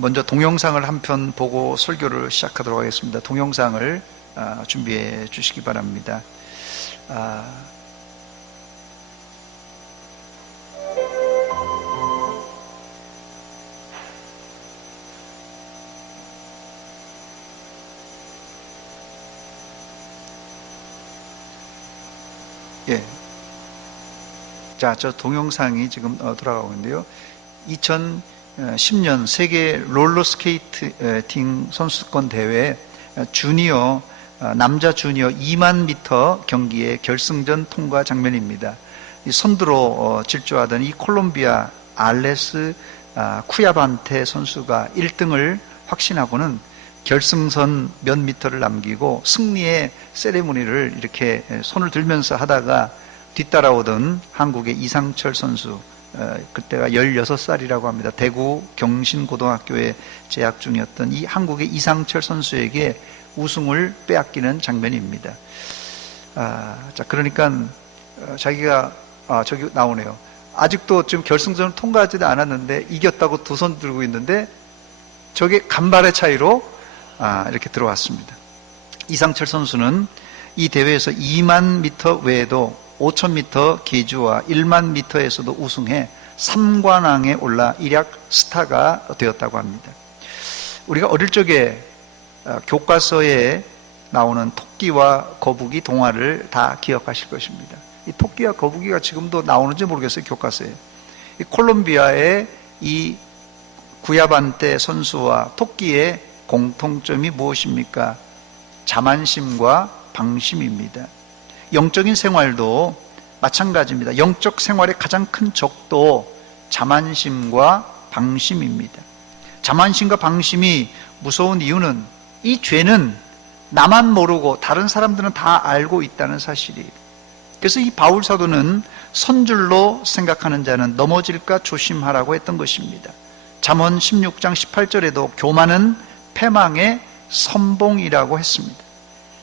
먼저 동영상을 한 편 보고 설교를 시작하도록 하겠습니다. 동영상을 준비해 주시기 바랍니다. 예. 자, 저 동영상이 지금 돌아가고 있는데요. 2010년 세계 롤러스케이팅 선수권 대회 주니어 남자 주니어 2만 미터 경기의 결승전 통과 장면입니다. 이 선두로 질주하던 이 콜롬비아 알레스 쿠야반테 선수가 1등을 확신하고는 결승선 몇 미터를 남기고 승리의 세레모니를 이렇게 손을 들면서 하다가 뒤따라오던 한국의 이상철 선수, 그때가 16살이라고 합니다. 대구 경신고등학교에 재학 중이었던 이 한국의 이상철 선수에게 우승을 빼앗기는 장면입니다. 자, 그러니까 자기가 저기 나오네요. 아직도 지금 결승전을 통과하지도 않았는데 이겼다고 두 손 들고 있는데 저게 간발의 차이로 이렇게 들어왔습니다. 이상철 선수는 이 대회에서 2만 미터 외에도 5천 미터 계주와 1만 미터에서도 우승해 3관왕에 올라 일약 스타가 되었다고 합니다. 우리가 어릴 적에 교과서에 나오는 토끼와 거북이 동화를 다 기억하실 것입니다. 이 토끼와 거북이가 지금도 나오는지 모르겠어요, 교과서에. 이 콜롬비아의 이 구야반테 선수와 토끼의 공통점이 무엇입니까? 자만심과 방심입니다. 영적인 생활도 마찬가지입니다. 영적 생활의 가장 큰 적도 자만심과 방심입니다. 자만심과 방심이 무서운 이유는 이 죄는 나만 모르고 다른 사람들은 다 알고 있다는 사실이에요. 그래서 이 바울 사도는 선줄로 생각하는 자는 넘어질까 조심하라고 했던 것입니다. 잠언 16장 18절에도 교만은 패망의 선봉이라고 했습니다.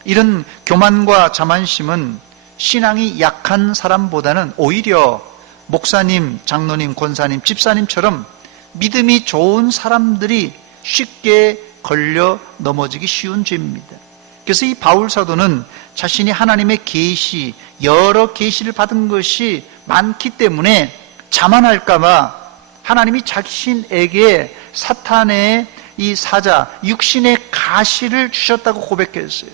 이런 교만과 자만심은 신앙이 약한 사람보다는 오히려 목사님, 장로님, 권사님, 집사님처럼 믿음이 좋은 사람들이 쉽게 걸려 넘어지기 쉬운 죄입니다. 그래서 이 바울 사도는 자신이 하나님의 계시, 여러 계시를 받은 것이 많기 때문에 자만할까봐 하나님이 자신에게 사탄의 이 사자, 육신의 가시를 주셨다고 고백했어요.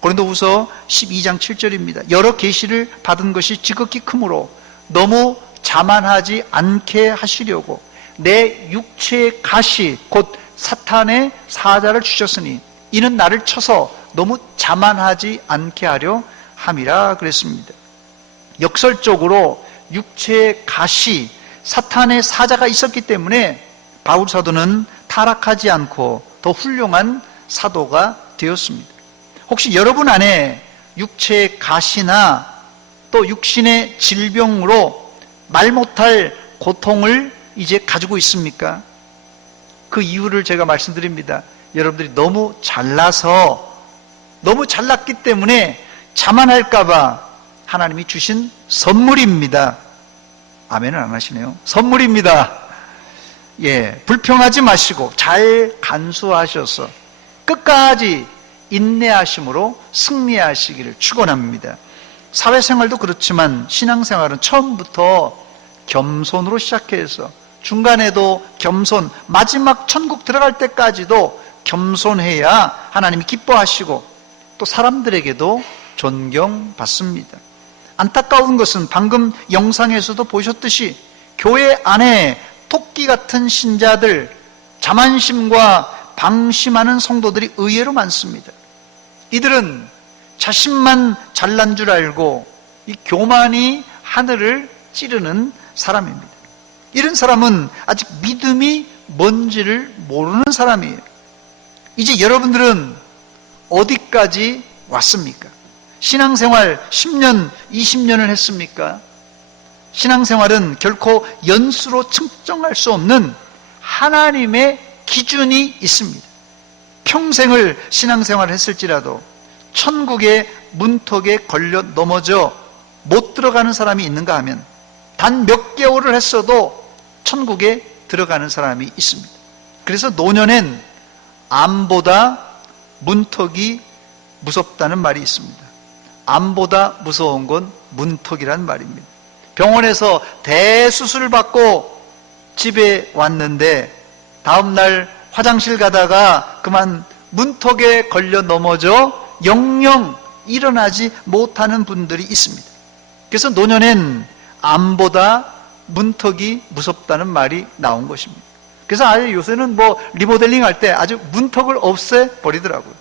고린도후서 12장 7절입니다. 여러 계시를 받은 것이 지극히 크므로 너무 자만하지 않게 하시려고 내 육체의 가시, 곧 사탄의 사자를 주셨으니 이는 나를 쳐서 너무 자만하지 않게 하려 함이라 그랬습니다. 역설적으로 육체의 가시, 사탄의 사자가 있었기 때문에 바울 사도는 타락하지 않고 더 훌륭한 사도가 되었습니다. 혹시 여러분 안에 육체의 가시나 또 육신의 질병으로 말 못할 고통을 이제 가지고 있습니까? 그 이유를 제가 말씀드립니다. 여러분들이 너무 잘났기 때문에 자만할까봐 하나님이 주신 선물입니다. 아멘을 안 하시네요. 선물입니다. 예, 불평하지 마시고 잘 간수하셔서 끝까지 인내하심으로 승리하시기를 축원합니다. 사회생활도 그렇지만 신앙생활은 처음부터 겸손으로 시작해서 중간에도 겸손, 마지막 천국 들어갈 때까지도 겸손해야 하나님이 기뻐하시고 또 사람들에게도 존경받습니다. 안타까운 것은 방금 영상에서도 보셨듯이 교회 안에 토끼 같은 신자들, 자만심과 방심하는 성도들이 의외로 많습니다. 이들은 자신만 잘난 줄 알고 이 교만이 하늘을 찌르는 사람입니다. 이런 사람은 아직 믿음이 뭔지를 모르는 사람이에요. 이제 여러분들은 어디까지 왔습니까? 신앙생활 10년, 20년을 했습니까? 신앙생활은 결코 연수로 측정할 수 없는 하나님의 기준이 있습니다. 평생을 신앙생활을 했을지라도 천국의 문턱에 걸려 넘어져 못 들어가는 사람이 있는가 하면 단 몇 개월을 했어도 천국에 들어가는 사람이 있습니다. 그래서 노년엔 암보다 문턱이 무섭다는 말이 있습니다. 암보다 무서운 건 문턱이란 말입니다. 병원에서 대수술을 받고 집에 왔는데 다음날 화장실 가다가 그만 문턱에 걸려 넘어져 영영 일어나지 못하는 분들이 있습니다. 그래서 노년엔 암보다 문턱이 무섭다는 말이 나온 것입니다. 그래서 아예 요새는 리모델링 할 때 아주 문턱을 없애버리더라고요.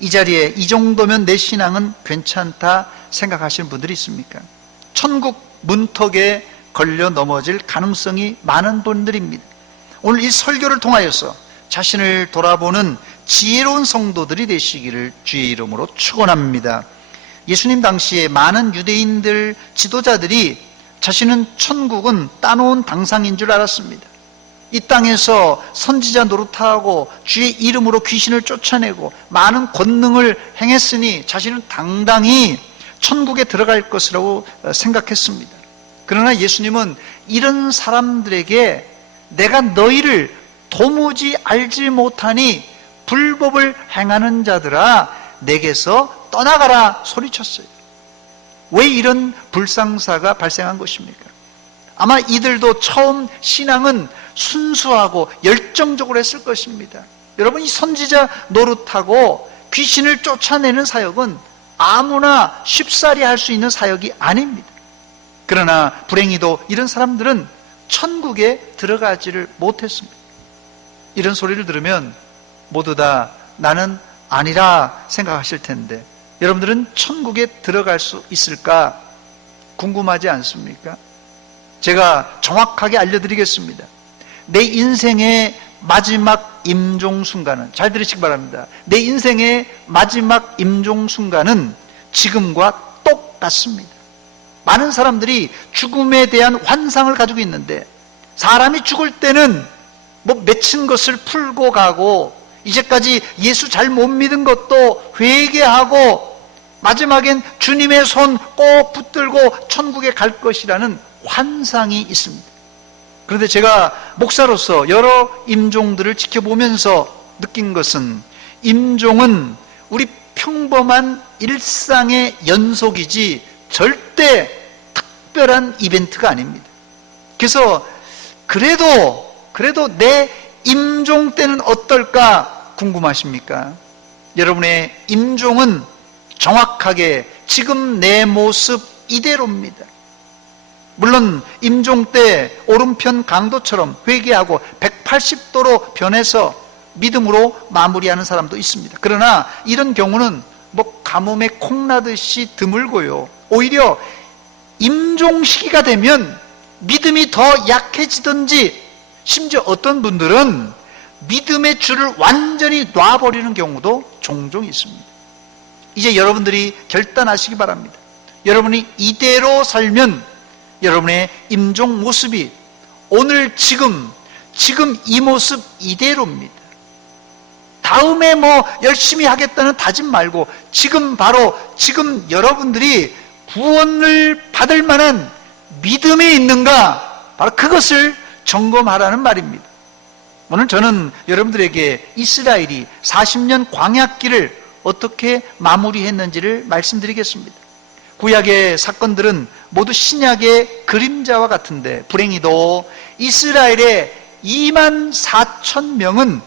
이 자리에 이 정도면 내 신앙은 괜찮다 생각하시는 분들이 있습니까? 천국 문턱에 걸려 넘어질 가능성이 많은 분들입니다. 오늘 이 설교를 통하여서 자신을 돌아보는 지혜로운 성도들이 되시기를 주의 이름으로 축원합니다. 예수님 당시에 많은 유대인들 지도자들이 자신은 천국은 따놓은 당상인 줄 알았습니다. 이 땅에서 선지자 노릇하고 주의 이름으로 귀신을 쫓아내고 많은 권능을 행했으니 자신은 당당히 천국에 들어갈 것이라고 생각했습니다. 그러나 예수님은 이런 사람들에게 내가 너희를 도무지 알지 못하니 불법을 행하는 자들아 내게서 떠나가라 소리쳤어요. 왜 이런 불상사가 발생한 것입니까? 아마 이들도 처음 신앙은 순수하고 열정적으로 했을 것입니다. 여러분, 이 선지자 노릇하고 귀신을 쫓아내는 사역은 아무나 쉽사리 할 수 있는 사역이 아닙니다. 그러나 불행히도 이런 사람들은 천국에 들어가지를 못했습니다. 이런 소리를 들으면 모두 다 나는 아니라 생각하실 텐데 여러분들은 천국에 들어갈 수 있을까 궁금하지 않습니까? 제가 정확하게 알려드리겠습니다. 내 인생의 마지막 임종 순간은, 잘 들으시기 바랍니다. 내 인생의 마지막 임종 순간은 지금과 똑같습니다. 많은 사람들이 죽음에 대한 환상을 가지고 있는데 사람이 죽을 때는 맺힌 것을 풀고 가고 이제까지 예수 잘 못 믿은 것도 회개하고 마지막엔 주님의 손 꼭 붙들고 천국에 갈 것이라는 환상이 있습니다. 그런데 제가 목사로서 여러 임종들을 지켜보면서 느낀 것은 임종은 우리 평범한 일상의 연속이지 절대 특별한 이벤트가 아닙니다. 그래서 그래도 내 임종 때는 어떨까 궁금하십니까? 여러분의 임종은 정확하게 지금 내 모습 이대로입니다. 물론 임종 때 오른편 강도처럼 회개하고 180도로 변해서 믿음으로 마무리하는 사람도 있습니다. 그러나 이런 경우는 가뭄에 콩나듯이 드물고요. 오히려 임종 시기가 되면 믿음이 더 약해지든지 심지어 어떤 분들은 믿음의 줄을 완전히 놔버리는 경우도 종종 있습니다. 이제 여러분들이 결단하시기 바랍니다. 여러분이 이대로 살면 여러분의 임종 모습이 오늘 지금 이 모습 이대로입니다. 다음에 열심히 하겠다는 다짐 말고 지금 여러분들이 구원을 받을 만한 믿음이 있는가, 바로 그것을 점검하라는 말입니다. 오늘 저는 여러분들에게 이스라엘이 40년 광야길을 어떻게 마무리했는지를 말씀드리겠습니다. 구약의 사건들은 모두 신약의 그림자와 같은데 불행히도 이스라엘의 24,000명은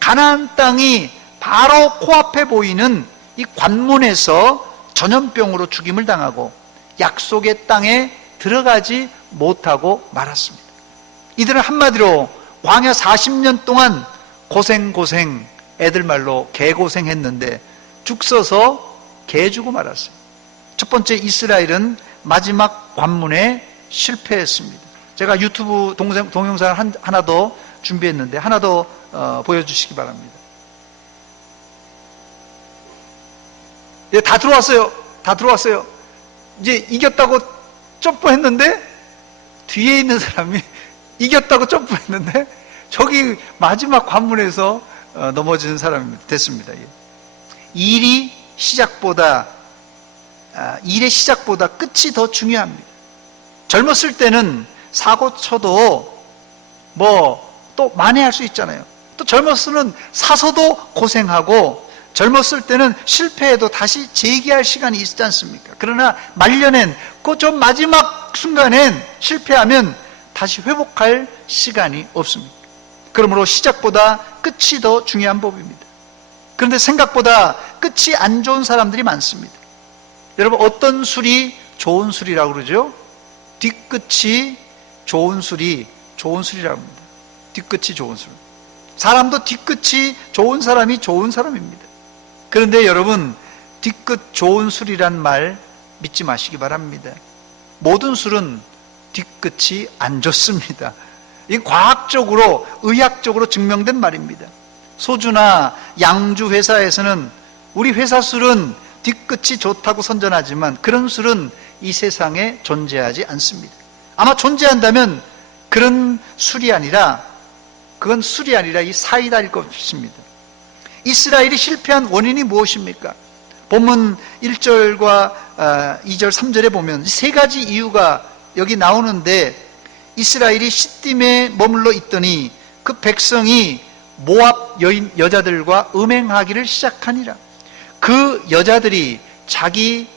가나안 땅이 바로 코앞에 보이는 이 관문에서 전염병으로 죽임을 당하고 약속의 땅에 들어가지 못하고 말았습니다. 이들은 한마디로 광야 40년 동안 고생 애들 말로 개고생했는데 죽 서서 개 주고 말았어요. 첫 번째, 이스라엘은 마지막 관문에 실패했습니다. 제가 유튜브 동영상을 하나 더 준비했는데 하나 더 보여주시기 바랍니다. 예, 다 들어왔어요. 이제 이겼다고 점프했는데 뒤에 있는 사람이 이겼다고 점프했는데 저기 마지막 관문에서 넘어지는 사람이 됐습니다. 일의 시작보다 끝이 더 중요합니다. 젊었을 때는 사고 쳐도 또 만회할 수 있잖아요. 또 젊었으면 사서도 고생하고 젊었을 때는 실패해도 다시 재기할 시간이 있지 않습니까? 그러나 말년엔 그 좀 마지막 순간엔 실패하면 다시 회복할 시간이 없습니다. 그러므로 시작보다 끝이 더 중요한 법입니다. 그런데 생각보다 끝이 안 좋은 사람들이 많습니다. 여러분, 어떤 술이 좋은 술이라고 그러죠? 뒤끝이 좋은 술이 좋은 술이라고 합니다. 뒤끝이 좋은 술. 사람도 뒤끝이 좋은 사람이 좋은 사람입니다. 그런데 여러분, 뒤끝 좋은 술이란 말 믿지 마시기 바랍니다. 모든 술은 뒤끝이 안 좋습니다. 이건 과학적으로, 의학적으로 증명된 말입니다. 소주나 양주 회사에서는 우리 회사 술은 뒤끝이 좋다고 선전하지만 그런 술은 이 세상에 존재하지 않습니다. 아마 존재한다면 그런 술이 아니라, 그건 술이 아니라 이 사이다일 것입니다. 이스라엘이 실패한 원인이 무엇입니까? 본문 1절과 2절, 3절에 보면 세 가지 이유가 여기 나오는데, 이스라엘이 시딤에 머물러 있더니 그 백성이 모압 여자들과 음행하기를 시작하니라. 그 여자들이 자기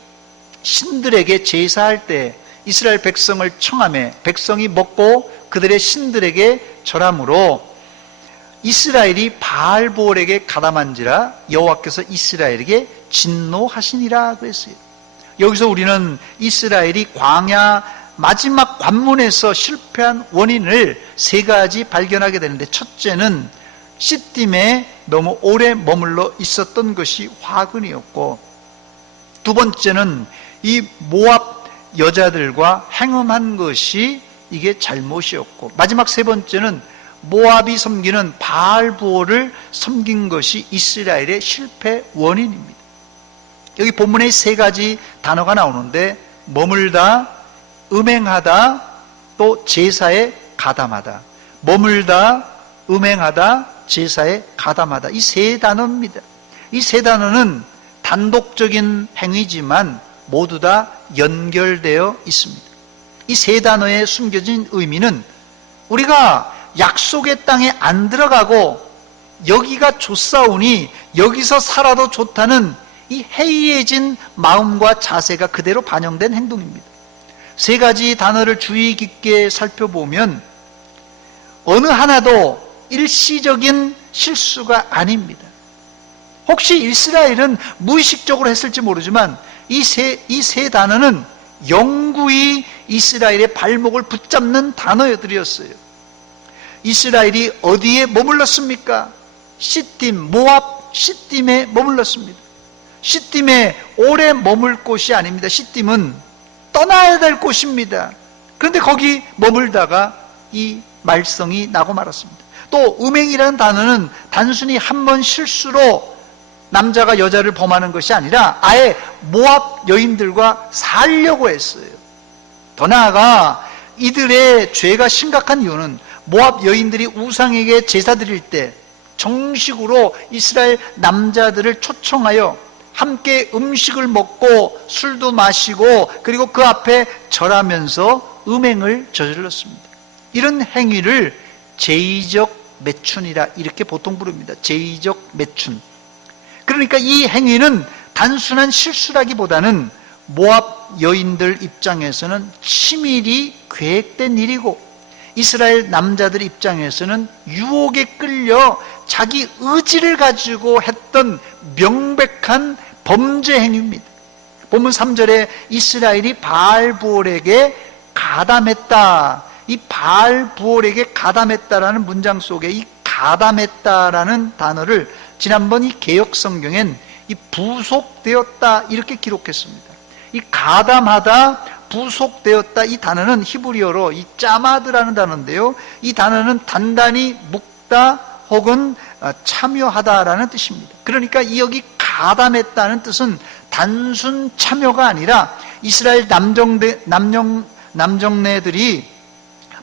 신들에게 제사할 때 이스라엘 백성을 청하며 백성이 먹고 그들의 신들에게 절함으로 이스라엘이 바알보올에게 가담한지라 여호와께서 이스라엘에게 진노하시니라 그랬어요. 여기서 우리는 이스라엘이 광야 마지막 관문에서 실패한 원인을 세 가지 발견하게 되는데, 첫째는 시딤에 너무 오래 머물러 있었던 것이 화근이었고, 두 번째는 이 모압 여자들과 행음한 것이 이게 잘못이었고, 마지막 세 번째는 모압이 섬기는 바알보올을 섬긴 것이 이스라엘의 실패 원인입니다. 여기 본문에 세 가지 단어가 나오는데, 머물다, 음행하다, 또 제사에 가담하다. 머물다, 음행하다, 제사에 가담하다. 이 세 단어입니다. 이 세 단어는 단독적인 행위지만 모두 다 연결되어 있습니다. 이 세 단어에 숨겨진 의미는 우리가 약속의 땅에 안 들어가고 여기가 좋사오니 여기서 살아도 좋다는 이 해이해진 마음과 자세가 그대로 반영된 행동입니다. 세 가지 단어를 주의 깊게 살펴보면 어느 하나도 일시적인 실수가 아닙니다. 혹시 이스라엘은 무의식적으로 했을지 모르지만 이 세 단어는 영구히 이스라엘의 발목을 붙잡는 단어들이었어요. 이스라엘이 어디에 머물렀습니까? 시딤, 모압 시딤에 머물렀습니다. 시딤에 오래 머물 곳이 아닙니다. 시딤은 떠나야 될 곳입니다. 그런데 거기 머물다가 이 말썽이 나고 말았습니다. 또 음행이라는 단어는 단순히 한 번 실수로 남자가 여자를 범하는 것이 아니라 아예 모압 여인들과 살려고 했어요. 더 나아가 이들의 죄가 심각한 이유는 모압 여인들이 우상에게 제사 드릴 때 정식으로 이스라엘 남자들을 초청하여 함께 음식을 먹고 술도 마시고 그리고 그 앞에 절하면서 음행을 저질렀습니다. 이런 행위를 제의적 매춘이라 이렇게 보통 부릅니다. 제의적 매춘. 그러니까 이 행위는 단순한 실수라기보다는 모압 여인들 입장에서는 치밀히 계획된 일이고 이스라엘 남자들 입장에서는 유혹에 끌려 자기 의지를 가지고 했던 명백한 범죄 행위입니다. 본문 3절에 이스라엘이 바알보올에게 가담했다. 이 바알보올에게 가담했다라는 문장 속에 이 가담했다라는 단어를 지난번 이 개역성경엔 이 부속되었다 이렇게 기록했습니다. 이 가담하다, 부속되었다 이 단어는 히브리어로 이 짜마드라는 단어인데요. 이 단어는 단단히 묶다 혹은 참여하다라는 뜻입니다. 그러니까 여기 가담했다는 뜻은 단순 참여가 아니라 이스라엘 남정네들이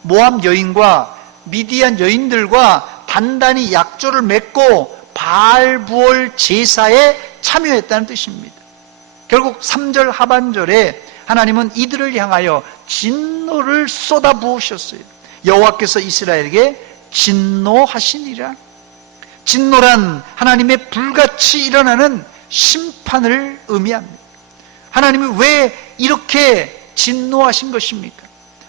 모압 여인과 미디안 여인들과 단단히 약조를 맺고 바알부올 제사에 참여했다는 뜻입니다. 결국 3절 하반절에 하나님은 이들을 향하여 진노를 쏟아부으셨어요. 여호와께서 이스라엘에게 진노하시니라. 진노란 하나님의 불같이 일어나는 심판을 의미합니다. 하나님이 왜 이렇게 진노하신 것입니까?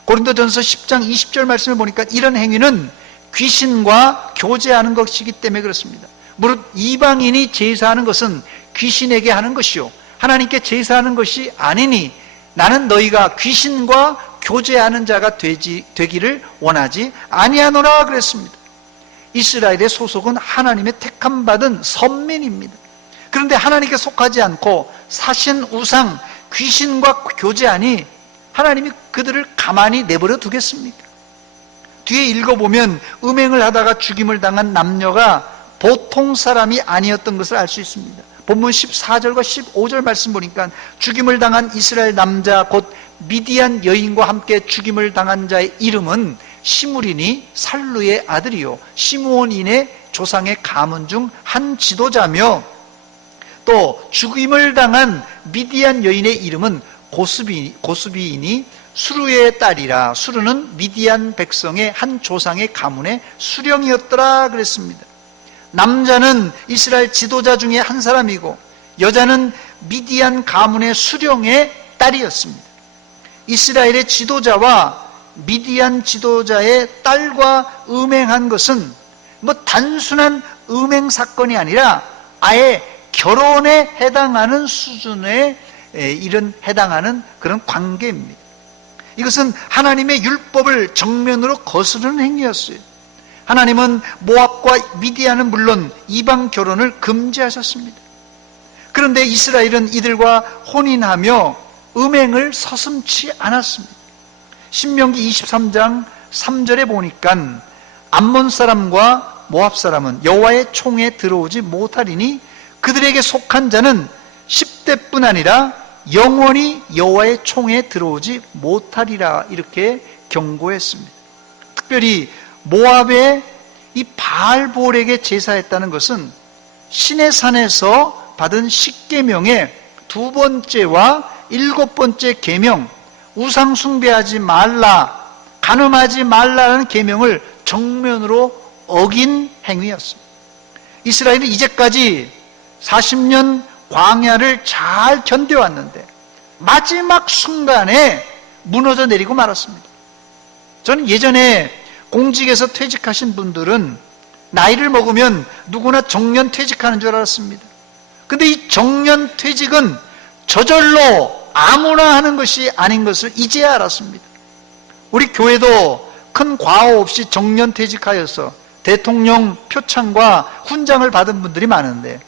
고린도전서 10장 20절 말씀을 보니까 이런 행위는 귀신과 교제하는 것이기 때문에 그렇습니다. 무릇 이방인이 제사하는 것은 귀신에게 하는 것이요 하나님께 제사하는 것이 아니니 나는 너희가 귀신과 교제하는 자가 되기를 원하지 아니하노라 그랬습니다. 이스라엘의 소속은 하나님의 택함 받은 선민입니다. 그런데 하나님께 속하지 않고 사신 우상 귀신과 교제하니 하나님이 그들을 가만히 내버려 두겠습니까? 뒤에 읽어보면 음행을 하다가 죽임을 당한 남녀가 보통 사람이 아니었던 것을 알 수 있습니다. 본문 14절과 15절 말씀 보니까 죽임을 당한 이스라엘 남자 곧 미디안 여인과 함께 죽임을 당한 자의 이름은 시므리니 살루의 아들이요 시므온인의 조상의 가문 중 한 지도자며 또 죽임을 당한 미디안 여인의 이름은 고스비이니 수르의 딸이라. 수르는 미디안 백성의 한 조상의 가문의 수령이었더라 그랬습니다. 남자는 이스라엘 지도자 중에 한 사람이고 여자는 미디안 가문의 수령의 딸이었습니다. 이스라엘의 지도자와 미디안 지도자의 딸과 음행한 것은 단순한 음행 사건이 아니라 아예 결혼에 해당하는 수준에 해당하는 그런 관계입니다. 이것은 하나님의 율법을 정면으로 거스르는 행위였어요. 하나님은 모압과 미디안은 물론 이방 결혼을 금지하셨습니다. 그런데 이스라엘은 이들과 혼인하며 음행을 서슴지 않았습니다. 신명기 23장 3절에 보니까 암몬 사람과 모압 사람은 여호와의 총에 들어오지 못하리니 그들에게 속한 자는 10대뿐 아니라 영원히 여호와의 총에 들어오지 못하리라 이렇게 경고했습니다. 특별히 모압의 이 바알볼에게 제사했다는 것은 신의 산에서 받은 십계명의 두 번째와 일곱 번째 계명, 우상 숭배하지 말라, 간음하지 말라는 계명을 정면으로 어긴 행위였습니다. 이스라엘은 이제까지 40년 광야를 잘 견뎌왔는데 마지막 순간에 무너져 내리고 말았습니다. 저는 예전에 공직에서 퇴직하신 분들은 나이를 먹으면 누구나 정년 퇴직하는 줄 알았습니다. 근데 이 정년 퇴직은 저절로 아무나 하는 것이 아닌 것을 이제야 알았습니다. 우리 교회도 큰 과오 없이 정년 퇴직하여서 대통령 표창과 훈장을 받은 분들이 많은데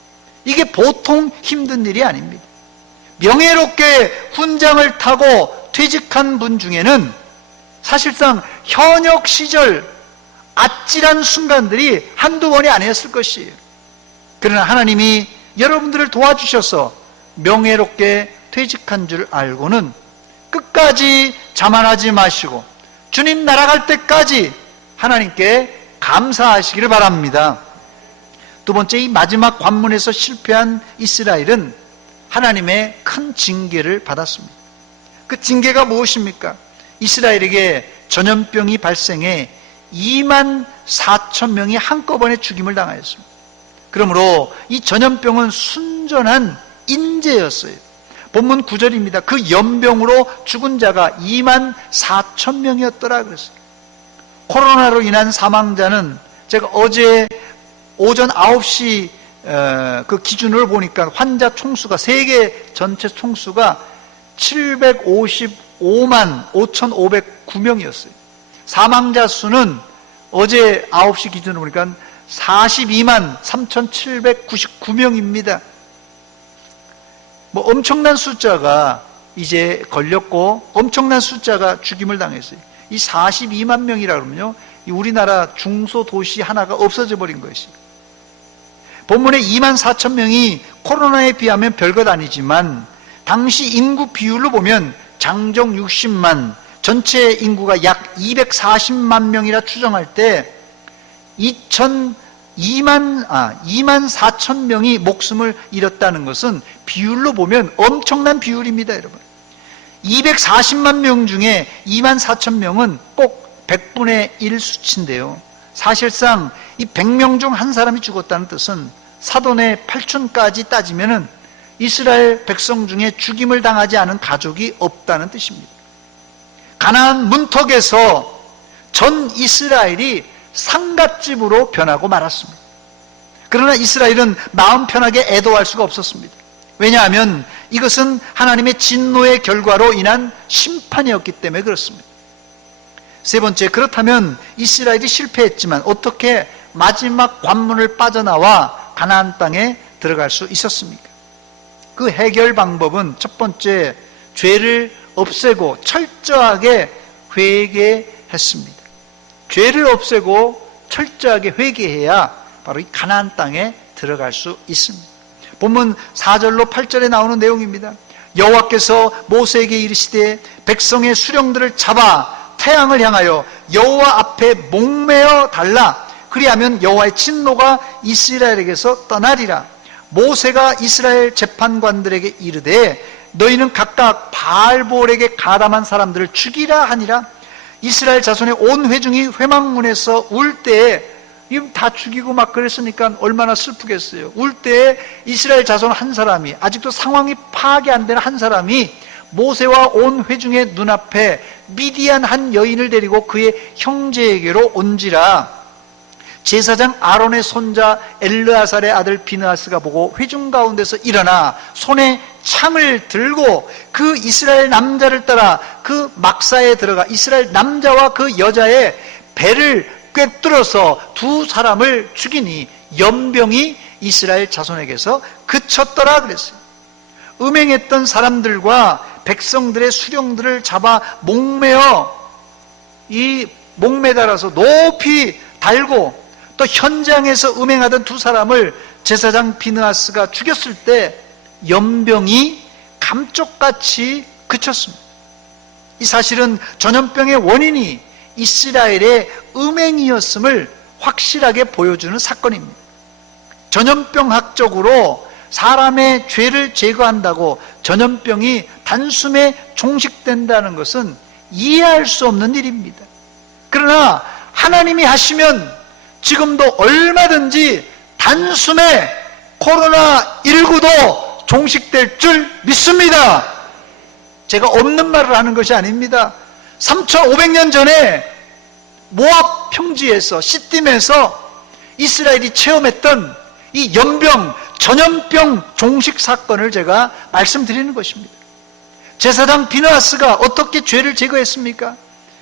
이게 보통 힘든 일이 아닙니다. 명예롭게 훈장을 타고 퇴직한 분 중에는 사실상 현역 시절 아찔한 순간들이 한두 번이 아니었을 것이에요. 그러나 하나님이 여러분들을 도와주셔서 명예롭게 퇴직한 줄 알고는 끝까지 자만하지 마시고 주님 날아갈 때까지 하나님께 감사하시기를 바랍니다. 두 번째, 이 마지막 관문에서 실패한 이스라엘은 하나님의 큰 징계를 받았습니다. 그 징계가 무엇입니까? 이스라엘에게 전염병이 발생해 2만 4천 명이 한꺼번에 죽임을 당하였습니다. 그러므로 이 전염병은 순전한 인재였어요. 본문 9절입니다. 그 연병으로 죽은 자가 2만 4천 명이었더라 그랬어요. 코로나로 인한 사망자는 제가 어제 오전 9시 그 기준으로 보니까 환자 총수가 세계 전체 총수가 755만 5,509명이었어요. 사망자 수는 어제 9시 기준으로 보니까 42만 3,799명입니다. 엄청난 숫자가 이제 걸렸고 엄청난 숫자가 죽임을 당했어요. 이 42만 명이라 그러면요, 우리나라 중소도시 하나가 없어져 버린 것이. 본문에 2만 4천 명이 코로나에 비하면 별것 아니지만 당시 인구 비율로 보면 장정 60만, 전체 인구가 약 240만 명이라 추정할 때 2만 4천 명이 목숨을 잃었다는 것은 비율로 보면 엄청난 비율입니다, 여러분. 240만 명 중에 2만 4천 명은 꼭 100분의 1 수치인데요. 사실상 이 100명 중 한 사람이 죽었다는 뜻은 사돈의 팔촌까지 따지면은 이스라엘 백성 중에 죽임을 당하지 않은 가족이 없다는 뜻입니다. 가나안 문턱에서 전 이스라엘이 상갓집으로 변하고 말았습니다. 그러나 이스라엘은 마음 편하게 애도할 수가 없었습니다. 왜냐하면 이것은 하나님의 진노의 결과로 인한 심판이었기 때문에 그렇습니다. 세 번째, 그렇다면 이스라엘이 실패했지만 어떻게 마지막 관문을 빠져나와 가나안 땅에 들어갈 수 있었습니까? 그 해결 방법은 첫 번째, 죄를 없애고 철저하게 회개했습니다. 죄를 없애고 철저하게 회개해야 바로 이 가나안 땅에 들어갈 수 있습니다. 본문 4절로 8절에 나오는 내용입니다. 여호와께서 모세에게 이르시되 백성의 수령들을 잡아 태양을 향하여 여호와 앞에 목매어 달라. 그리하면 여호와의 진노가 이스라엘에게서 떠나리라. 모세가 이스라엘 재판관들에게 이르되 너희는 각각 바알볼에게 가담한 사람들을 죽이라 하니라. 이스라엘 자손의 온 회중이 회막문에서 울 때에 다 죽이고 막 그랬으니까 얼마나 슬프겠어요. 울 때에 이스라엘 자손 한 사람이, 아직도 상황이 파악이 안 되는 한 사람이 모세와 온 회중의 눈앞에 미디안 한 여인을 데리고 그의 형제에게로 온지라. 제사장 아론의 손자 엘르아살의 아들 비느하스가 보고 회중 가운데서 일어나 손에 창을 들고 그 이스라엘 남자를 따라 그 막사에 들어가 이스라엘 남자와 그 여자의 배를 꿰뚫어서 두 사람을 죽이니 연병이 이스라엘 자손에게서 그쳤더라 그랬어요. 음행했던 사람들과 백성들의 수령들을 잡아 목매달아서 높이 달고 또 현장에서 음행하던 두 사람을 제사장 비느하스가 죽였을 때 연병이 감쪽같이 그쳤습니다. 이 사실은 전염병의 원인이 이스라엘의 음행이었음을 확실하게 보여주는 사건입니다. 전염병학적으로 사람의 죄를 제거한다고 전염병이 단숨에 종식된다는 것은 이해할 수 없는 일입니다. 그러나 하나님이 하시면 지금도 얼마든지 단숨에 코로나19도 종식될 줄 믿습니다. 제가 없는 말을 하는 것이 아닙니다. 3,500년 전에 모압 평지에서 시딤에서 이스라엘이 체험했던 이 연병, 전염병 종식 사건을 제가 말씀드리는 것입니다. 제사장 비느하스가 어떻게 죄를 제거했습니까?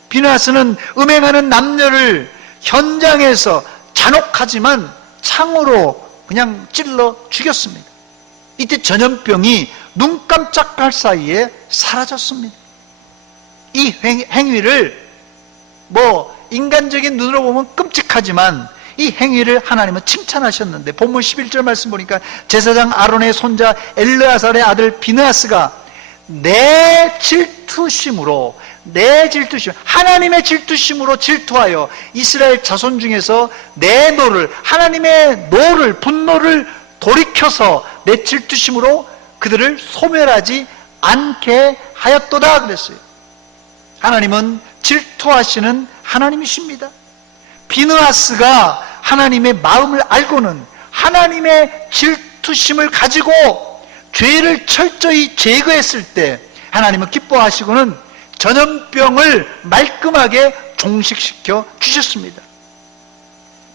비느하스는 음행하는 남녀를 현장에서 잔혹하지만 창으로 그냥 찔러 죽였습니다. 이때 전염병이 눈 깜짝할 사이에 사라졌습니다. 이 행위를 인간적인 눈으로 보면 끔찍하지만 이 행위를 하나님은 칭찬하셨는데 본문 11절 말씀 보니까 제사장 아론의 손자 엘르아살의 아들 비느하스가 내 질투심으로 하나님의 질투심으로 질투하여 이스라엘 자손 중에서 내 노를, 하나님의 분노를 돌이켜서 내 질투심으로 그들을 소멸하지 않게 하였도다 그랬어요. 하나님은 질투하시는 하나님이십니다. 비느하스가 하나님의 마음을 알고는 하나님의 질투심을 가지고 죄를 철저히 제거했을 때 하나님은 기뻐하시고는 전염병을 말끔하게 종식시켜 주셨습니다.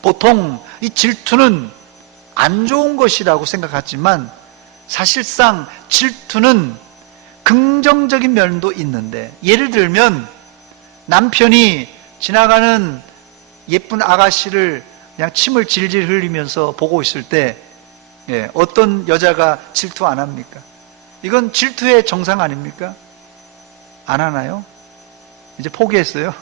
보통 이 질투는 안 좋은 것이라고 생각하지만 사실상 질투는 긍정적인 면도 있는데, 예를 들면 남편이 지나가는 예쁜 아가씨를 그냥 침을 질질 흘리면서 보고 있을 때 어떤 여자가 질투 안 합니까? 이건 질투의 정상 아닙니까? 안 하나요? 이제 포기했어요.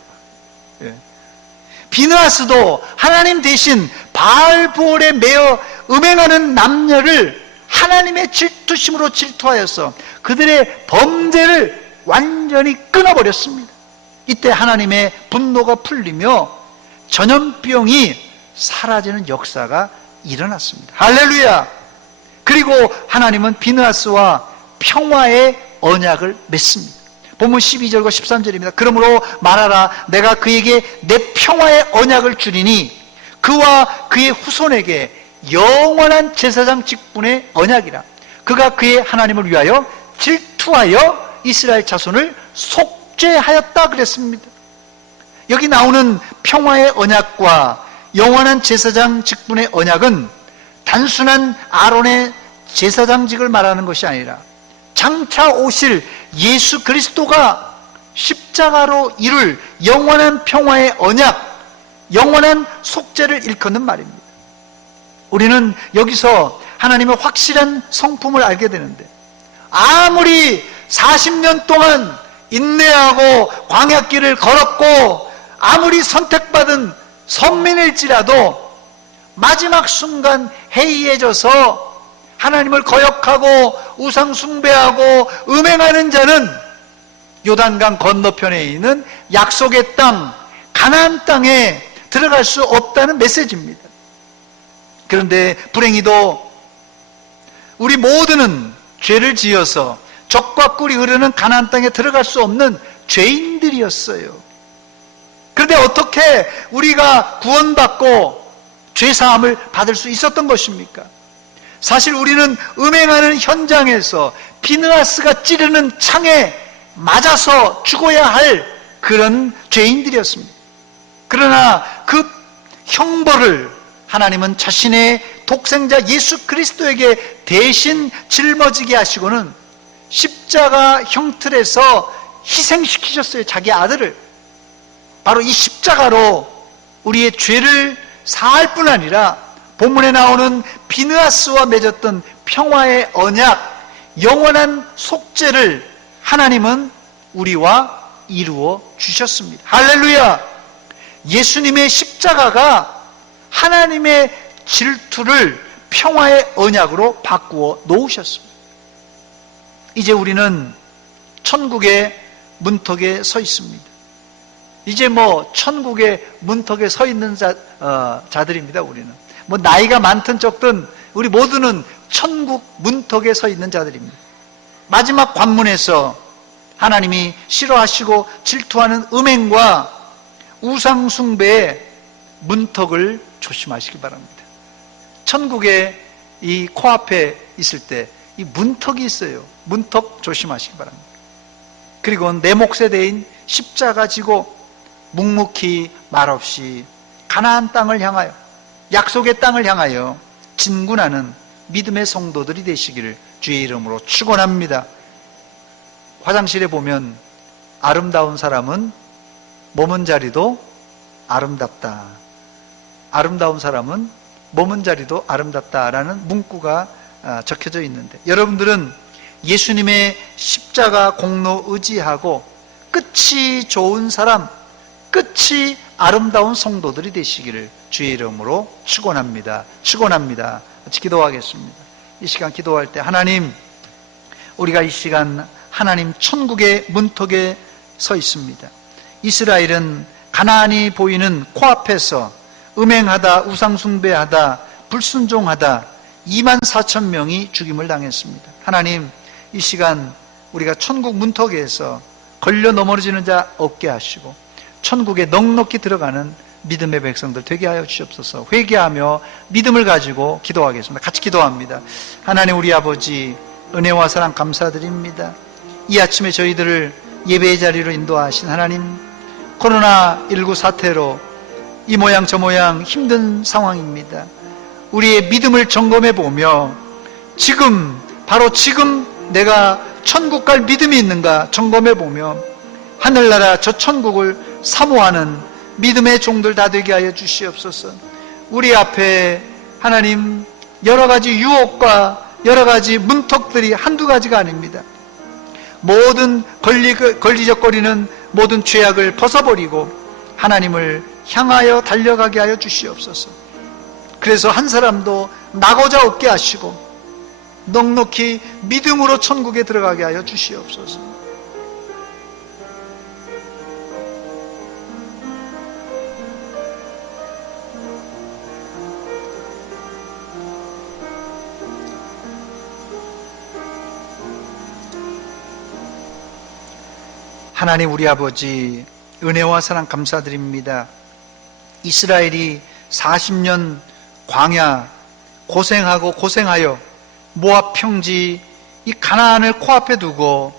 비느하스도 하나님 대신 바알볼에 매어 음행하는 남녀를 하나님의 질투심으로 질투하여서 그들의 범죄를 완전히 끊어버렸습니다. 이때 하나님의 분노가 풀리며 전염병이 사라지는 역사가 일어났습니다. 할렐루야! 그리고 하나님은 비느하스와 평화의 언약을 맺습니다. 본문 12절과 13절입니다. 그러므로 말하라, 내가 그에게 내 평화의 언약을 주리니 그와 그의 후손에게 영원한 제사장 직분의 언약이라. 그가 그의 하나님을 위하여 질투하여 이스라엘 자손을 속죄하였다 그랬습니다. 여기 나오는 평화의 언약과 영원한 제사장 직분의 언약은 단순한 아론의 제사장직을 말하는 것이 아니라 장차 오실 예수 그리스도가 십자가로 이룰 영원한 평화의 언약, 영원한 속죄를 일컫는 말입니다. 우리는 여기서 하나님의 확실한 성품을 알게 되는데, 아무리 40년 동안 인내하고 광야길을 걸었고 아무리 선택받은 선민일지라도 마지막 순간 해이해져서 하나님을 거역하고 우상 숭배하고 음행하는 자는 요단강 건너편에 있는 약속의 땅, 가나안 땅에 들어갈 수 없다는 메시지입니다. 그런데 불행히도 우리 모두는 죄를 지어서 적과 꿀이 흐르는 가나안 땅에 들어갈 수 없는 죄인들이었어요. 그런데 어떻게 우리가 구원받고 죄사함을 받을 수 있었던 것입니까? 사실 우리는 음행하는 현장에서 비느하스가 찌르는 창에 맞아서 죽어야 할 그런 죄인들이었습니다. 그러나 그 형벌을 하나님은 자신의 독생자 예수 그리스도에게 대신 짊어지게 하시고는 십자가 형틀에서 희생시키셨어요. 자기 아들을. 바로 이 십자가로 우리의 죄를 사할 뿐 아니라 본문에 나오는 비느하스와 맺었던 평화의 언약, 영원한 속죄를 하나님은 우리와 이루어 주셨습니다. 할렐루야! 예수님의 십자가가 하나님의 질투를 평화의 언약으로 바꾸어 놓으셨습니다. 이제 우리는 천국의 문턱에 서 있습니다. 이제 천국의 문턱에 서 있는 자들입니다. 우리는 나이가 많든 적든 우리 모두는 천국 문턱에 서 있는 자들입니다. 마지막 관문에서 하나님이 싫어하시고 질투하는 음행과 우상 숭배의 문턱을 조심하시기 바랍니다. 천국의 이 코앞에 있을 때 이 문턱이 있어요. 문턱 조심하시기 바랍니다. 그리고 내 몫에 대인 십자가 지고 묵묵히 말없이 가나안 땅을 향하여, 약속의 땅을 향하여 진군하는 믿음의 성도들이 되시기를 주의 이름으로 축원합니다. 화장실에 보면 아름다운 사람은 머문 자리도 아름답다. 아름다운 사람은 머문 자리도 아름답다라는 문구가 적혀져 있는데, 여러분들은 예수님의 십자가 공로 의지하고 끝이 좋은 사람, 끝이 아름다운 성도들이 되시기를 주의 이름으로 축원합니다. 축원합니다. 같이 기도하겠습니다. 이 시간 기도할 때 하나님, 우리가 이 시간 하나님 천국의 문턱에 서 있습니다. 이스라엘은 가나안이 보이는 코앞에서 음행하다, 우상숭배하다, 불순종하다 24,000명이 죽임을 당했습니다. 하나님, 이 시간 우리가 천국 문턱에서 걸려 넘어지는 자 없게 하시고 천국에 넉넉히 들어가는 믿음의 백성들 되게 하여 주시옵소서. 회개하며 믿음을 가지고 기도하겠습니다. 같이 기도합니다. 하나님, 우리 아버지 은혜와 사랑 감사드립니다. 이 아침에 저희들을 예배의 자리로 인도하신 하나님, 코로나19 사태로 이 모양 저 모양 힘든 상황입니다. 우리의 믿음을 점검해 보며 지금, 바로 지금 내가 천국 갈 믿음이 있는가 점검해 보며 하늘나라 저 천국을 사모하는 믿음의 종들 다 되게 하여 주시옵소서. 우리 앞에 하나님 여러 가지 유혹과 여러 가지 문턱들이 한두 가지가 아닙니다. 모든 걸리적거리는 모든 죄악을 벗어버리고 하나님을 향하여 달려가게 하여 주시옵소서. 그래서 한 사람도 나고자 없게 하시고 넉넉히 믿음으로 천국에 들어가게 하여 주시옵소서. 하나님, 우리 아버지 은혜와 사랑 감사드립니다. 이스라엘이 40년 광야 고생하고 고생하여 모압 평지 이 가나안을 코앞에 두고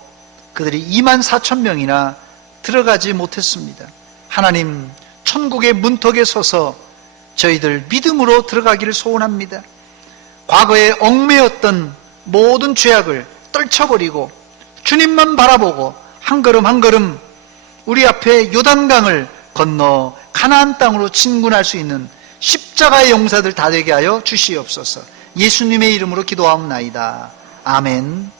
그들이 24,000명이나 들어가지 못했습니다. 하나님, 천국의 문턱에 서서 저희들 믿음으로 들어가기를 소원합니다. 과거에 얽매였던 모든 죄악을 떨쳐버리고 주님만 바라보고 한 걸음 한 걸음 우리 앞에 요단강을 건너 가나안 땅으로 진군할 수 있는 십자가의 용사들 다 되게 하여 주시옵소서. 예수님의 이름으로 기도하옵나이다. 아멘.